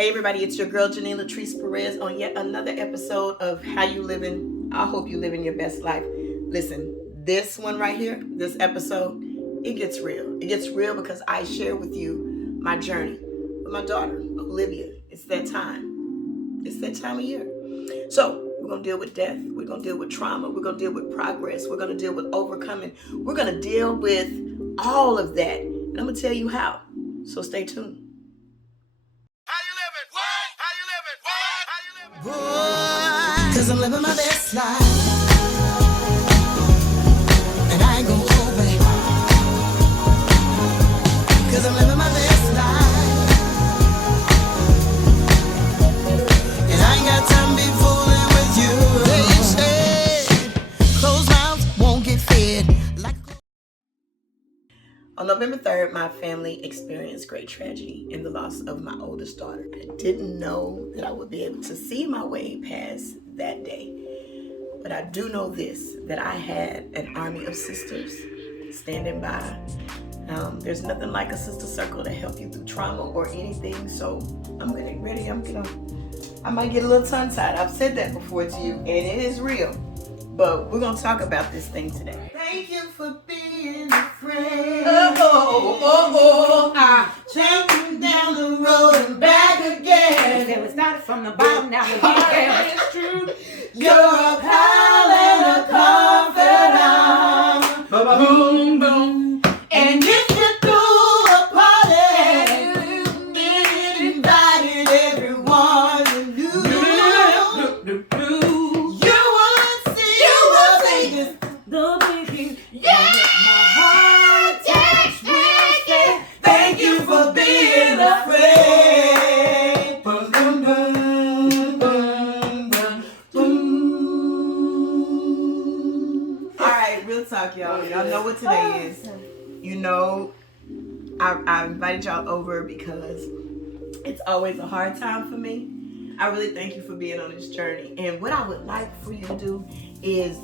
Hey everybody, it's your girl Genine LaTrice Perez on yet another episode of How You Living. I hope you living your best life. Listen, this one right here, this episode, it gets real. It gets real because I share with you my journey with my daughter, Olivia. It's that time. It's that time of year. So we're going to deal with death. We're going to deal with trauma. We're going to deal with progress. We're going to deal with overcoming. We're going to deal with all of that. And I'm going to tell you how. So stay tuned. Cause I'm living my best life, and I ain't gonna hold back. Cause I'm living my best life, and I ain't got time to be fooling with you. They say closed mouths won't get fed. On November 3rd, my family experienced great tragedy in the loss of my oldest daughter. I didn't know that I would be able to see my way past that day. But I do know this, that I had an army of sisters standing by. There's nothing like a sister circle to help you through trauma or anything. So I'm getting ready. I might get a little tongue-tied. I've said that before to you, and it is real. But we're going to talk about this thing today. Thank you for being a friend. Jumping down the road and back again. Then we started from the bottom, now we're here. It's true. You're a pal and a confidant. Boom, boom. And if you threw a party, it invited everyone you knew. You would see the biggest. Yeah! My heart takes risky. Thank you for being a friend. Boom, boom, boom, boom, boom, boom. All right, real talk, y'all. Y'all know what today is. You know, I invited y'all over because it's always a hard time for me. I really thank you for being on this journey. And what I would like for you to do is,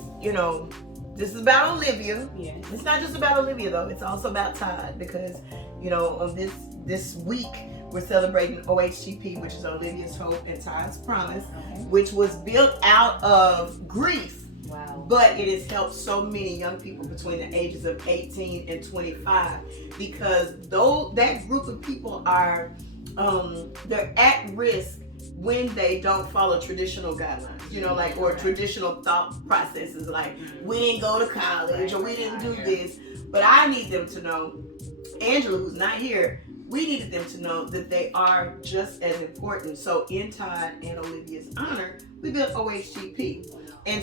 this is about Olivia. Yeah. It's not just about Olivia though. It's also about Todd because, on this week we're celebrating OHTP, which is Olivia's Hope and Todd's Promise, which was built out of grief. Wow. But it has helped so many young people between the ages of 18 and 25 because that group of people are they're at risk when they don't follow traditional guidelines, or traditional thought processes, like we didn't go to college or we didn't do this. But I need them to know, Angela, who's not here, we needed them to know that they are just as important. So in Todd and Olivia's honor, we built OHTP. And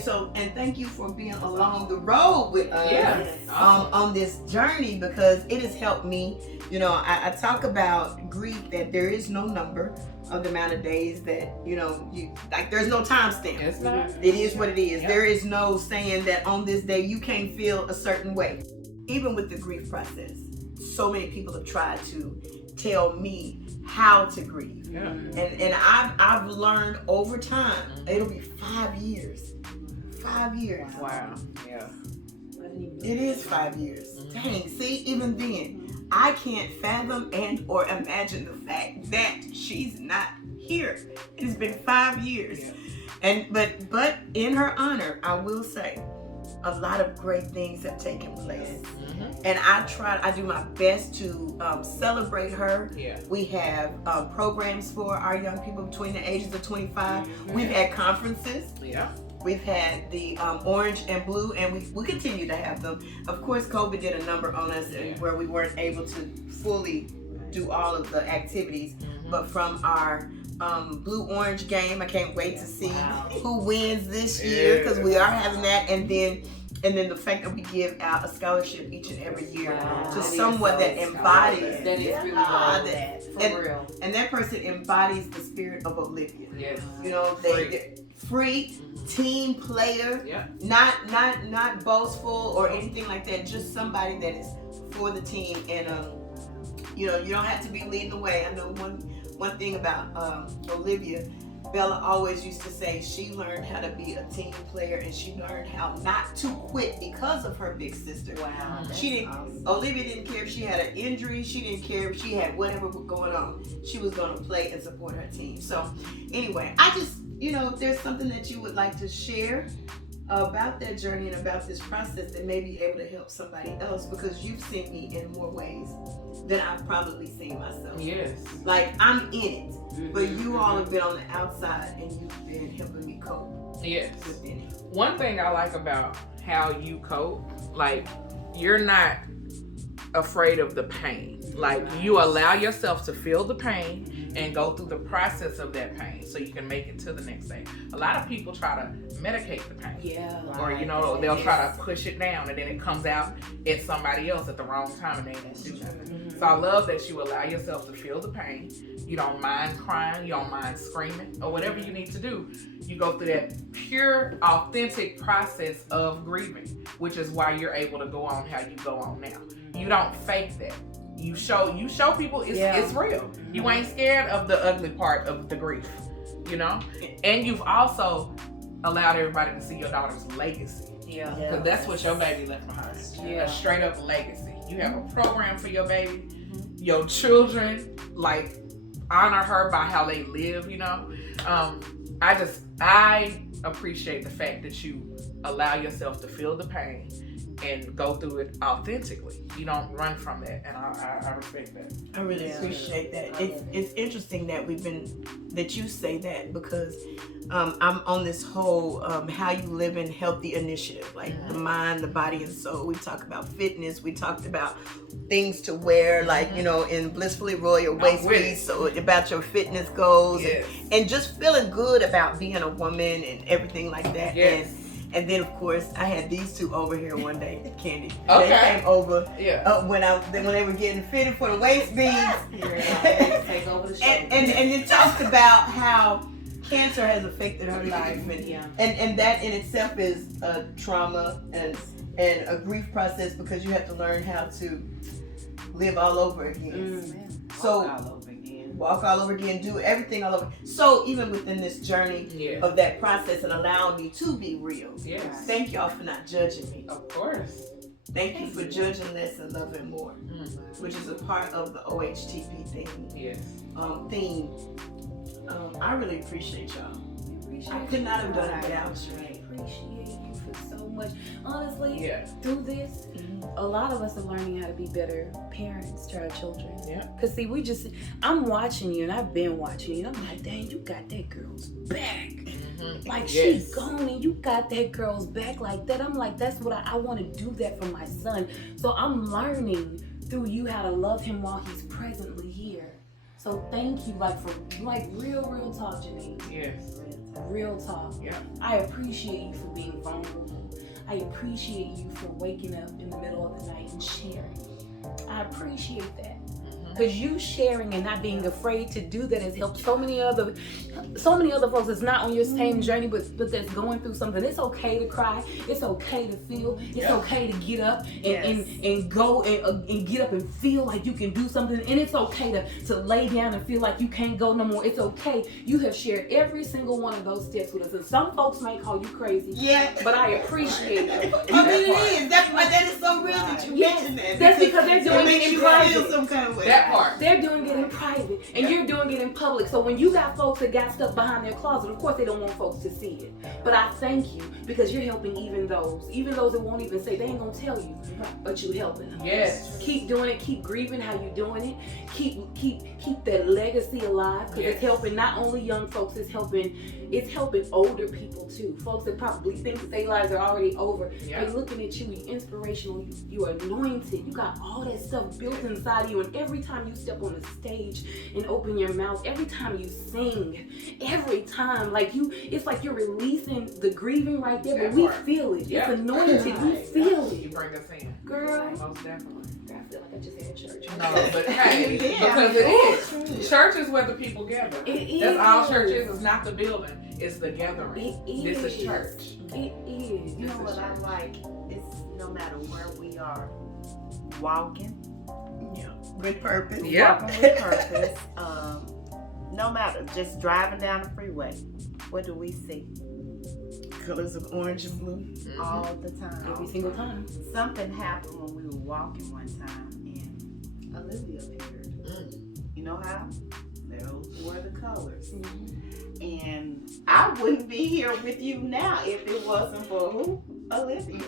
thank you for being along the road with us on this journey because it has helped me. I talk about grief, that there is no number of the amount of days that, there's no time stamp. It's not. It is what it is. Yep. There is no saying that on this day you can't feel a certain way. Even with the grief process, so many people have tried to tell me how to grieve. Yeah. And I've learned over time, it'll be 5 years. 5 years. Wow. Yeah. It is 5 years. Dang, see, even then, I can't fathom and or imagine the fact that she's not here. It has been 5 years. Yeah. But in her honor, I will say, a lot of great things have taken place. And I do my best to celebrate her. Yeah. We have programs for our young people between the ages of 25. We've had conferences. Yeah. We've had the orange and blue, and we continue to have them. Of course, COVID did a number on us where we weren't able to fully do all of the activities. But from our blue-orange game, I can't wait to see who wins this year because we are having that. And then the fact that we give out a scholarship each and every year to someone that embodies. That is really that. For real. And that person embodies the spirit of Olivia. Yes. They're free, team player, not boastful or anything like that. Just somebody that is for the team. And you don't have to be leading the way. I know one thing about Olivia Bella always used to say she learned how to be a team player, and she learned how not to quit because of her big sister. Wow. She didn't. Awesome. Olivia didn't care if she had an injury. She didn't care if she had whatever was going on. She was going to play and support her team. So, anyway, I just, if there's something that you would like to share about that journey and about this process that may be able to help somebody else, because you've seen me in more ways than I've probably seen myself. Yes. Like, I'm in it, but you all have been on the outside and you've been helping me cope Yes. within it. One thing I like about how you cope, like, you're not afraid of the pain. Like, you allow yourself to feel the pain and go through the process of that pain so you can make it to the next day. A lot of people try to medicate the pain. Yeah. Or, they'll try to push it down, and then it comes out at somebody else at the wrong time, and they won't do nothing. So I love that you allow yourself to feel the pain. You don't mind crying, you don't mind screaming, or whatever you need to do. You go through that pure, authentic process of grieving, which is why you're able to go on how you go on now. You don't fake that. You show people it's real. You ain't scared of the ugly part of the grief, And you've also allowed everybody to see your daughter's legacy. Yeah. Because that's what your baby left behind. Yeah. A straight up legacy. You have a program for your baby. Your children, like, honor her by how they live, I appreciate the fact that you allow yourself to feel the pain and go through it authentically. You don't run from that, and I respect that. I really appreciate that. It's interesting that that you say that, because I'm on this whole how you live in healthy initiative, like the mind, the body, and soul. We talk about fitness. We talked about things to wear, like in Blissfully Royal Waist Beads. So about your fitness goals and just feeling good about being a woman and everything like that. Yes. And then, of course, I had these two over here one day, Candy. Okay. They came over when they were getting fitted for the waist beads. Take over the show. And you talked about how cancer has affected her life, and that in itself is a trauma and a grief process, because you have to learn how to live all over again. Walk all over again, do everything all over. So even within this journey of that process and allowing me to be real. Yes. Thank y'all for not judging me. Of course. Thank you for judging less and loving more, which is a part of the OHTP thing. Yes. Theme. I really appreciate y'all. I could not have done it without you. I appreciate you for so much. Honestly, Yeah. through this, a lot of us are learning how to be better parents to our children. Yeah. Cause see, I'm watching you, and I've been watching you, and I'm like, dang, you got that girl's back. Like she's gone, and you got that girl's back like that. I'm like, that's what I want to do that for my son. So I'm learning through you how to love him while he's presently here. So thank you, real talk, Genine. Yes. Real talk. Yeah. I appreciate you for being vulnerable. I appreciate you for waking up in the middle of the night and sharing. I appreciate that. Because you sharing and not being afraid to do that has helped so many other folks that's not on your same journey, but that's going through something. It's okay to cry. It's okay to feel. It's okay to get up and go and get up and feel like you can do something. And it's okay to lay down and feel like you can't go no more. It's okay. You have shared every single one of those steps with us. And some folks might call you crazy. Yeah. But I appreciate it. I mean, it is. That's why that is so real that you mentioned that. That's because they're doing it in private. Some kind of way. That part. They're doing it in private, and you're doing it in public. So when you got folks that got stuff behind their closet, of course they don't want folks to see it. But I thank you, because you're helping even those that won't even say, they ain't gonna tell you, but you helping them. Yes. Keep doing it. Keep grieving how you doing it. Keep that legacy alive, because it's helping not only young folks. It's helping older people too. Folks that probably think that their lives are already over. Yeah. They're looking at you. You're inspirational. You're anointed. You got all that stuff built inside of you. And every time you step on the stage and open your mouth, every time you sing, every time, it's like you're releasing the grieving right there. But we feel it. Yeah. It's anointed. We feel You it. bring us in. Girl. Most definitely. I feel like I just had church. No, but hey, because it is. Church is where the people gather. It That's is. all church is. It's not the building. It's the gathering. It is. This is church. It is. You know what I like? It's no matter where we are, walking With purpose. Yeah. walking with purpose. no matter, just driving down the freeway, what do we see? Colors of orange and blue. All the time. Every single time. Something happened when we were walking one time and Olivia appeared. You know how? Those were the colors. And I wouldn't be here with you now if it wasn't for who? Olivia.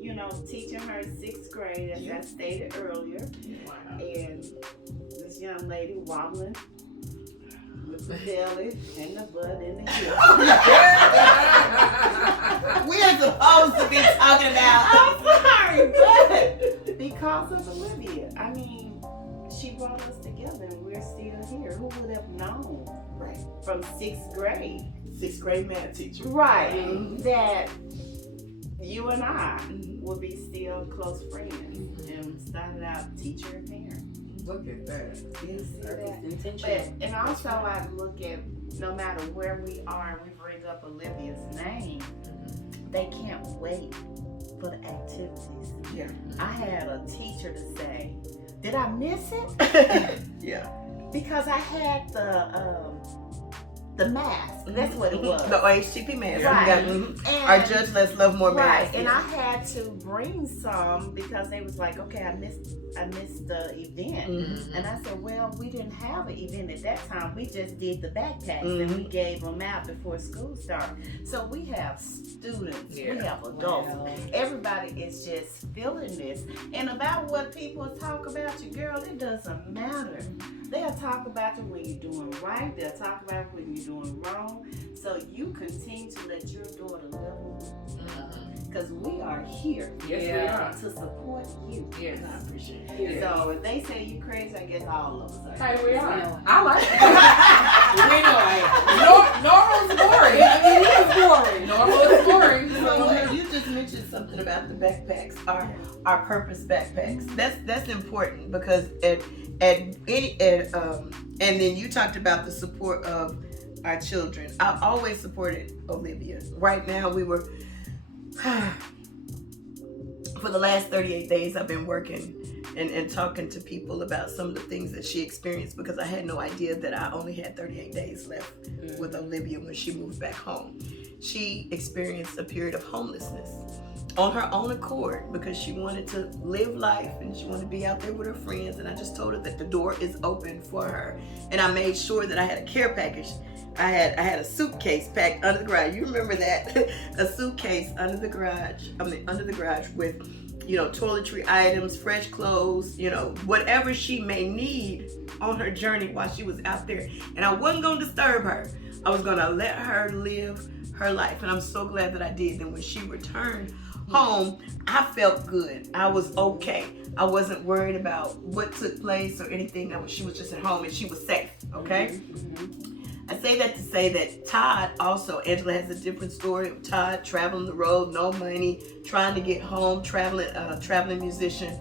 You know, teaching her 6th grade, as I stated earlier. And this young lady wobbling with the belly and the butt and the hips. We are supposed to be talking about. I'm sorry, but because of Olivia, I mean, she brought us together and we're still here. Who would have known? Right. From 6th grade. 6th grade math teacher. Right. That you and I will be still close friends. And started out teacher and parent. Look at that. You see that? Intentional. But, and also I look at, no matter where we are, we bring up Olivia's name, they can't wait for the activities. Yeah. I had a teacher to say, did I miss it? Yeah. Because I had the mask. That's what it was. The OHTP mask. Right. And And- our Judge Let's Love More Right, mask. and I had to bring some because they was like, okay, I missed the event. And I said, well, we didn't have an event at that time. We just did the backpacks and we gave them out before school started. So we have students, we have adults. Wow. Everybody is just feeling this. And about what people talk about you, girl, it doesn't matter. They'll talk about you when you're doing right. They'll talk about you when you're doing wrong. So you continue to let your daughter live because we are here Yes, we are. to support you. Yes. I appreciate it. So if they say you crazy, I guess all of us are. Hey, we are. No. I like it. We know it. Normal is boring. It is boring. Normal is boring. So you just mentioned something about the backpacks, our purpose backpacks. That's important because and then you talked about the support of our children. I've always supported Olivia. Right now we were for the last 38 days I've been working and talking to people about some of the things that she experienced because I had no idea that I only had 38 days left with Olivia when she moved back home. She experienced a period of homelessness on her own accord because she wanted to live life and she wanted to be out there with her friends, and I just told her that the door is open for her, and I made sure that I had a care package. I had a suitcase packed under the garage. You remember that? A suitcase under the garage with, you know, toiletry items, fresh clothes, you know, whatever she may need on her journey while she was out there. And I wasn't going to disturb her. I was going to let her live her life. And I'm so glad that I did. And when she returned home, I felt good. I was okay. I wasn't worried about what took place or anything. She was just at home and she was safe, okay? I say that to say that Todd also, Angela has a different story of Todd traveling the road, no money, trying to get home, traveling musician.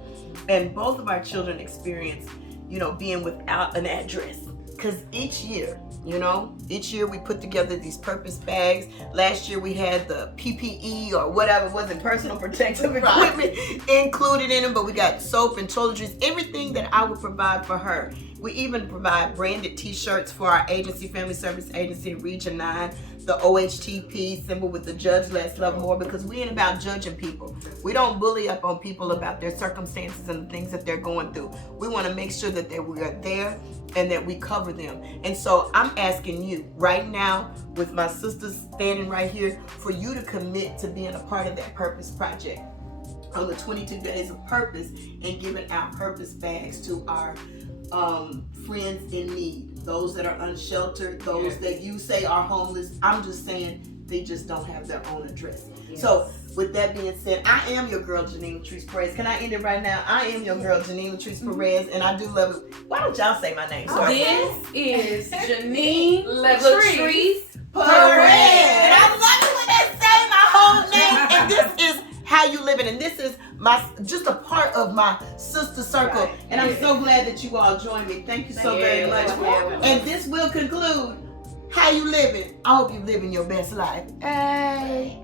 And both of our children experienced, you know, being without an address. Because each year we put together these purpose bags. Last year we had the PPE or whatever it was in personal protective equipment included in them, but we got soap and toiletries, everything that I would provide for her. We even provide branded t-shirts for our agency, Family Service Agency, Region 9, the OHTP symbol with the Judge Let's Love More, because we ain't about judging people. We don't bully up on people about their circumstances and the things that they're going through. We want to make sure that we are there and that we cover them. And so I'm asking you right now, with my sisters standing right here, for you to commit to being a part of that Purpose Project on the 22 Days of Purpose and giving out purpose bags to our friends in need, those that are unsheltered, those that you say are homeless. I'm just saying they just don't have their own address. So with that being said, I am your girl, Genine LaTrice Perez. Can I end it right now? I am your girl, Genine LaTrice Perez, and I do love it. Why don't y'all say my name? Sorry. This is Genine LaTrice Perez. And I love it when they say my whole name. And this is how you living, and this is just a part of my sister circle. Right. And I'm so glad that you all joined me. Thank you so very much. And this will conclude How You Living. I hope you living your best life. Hey.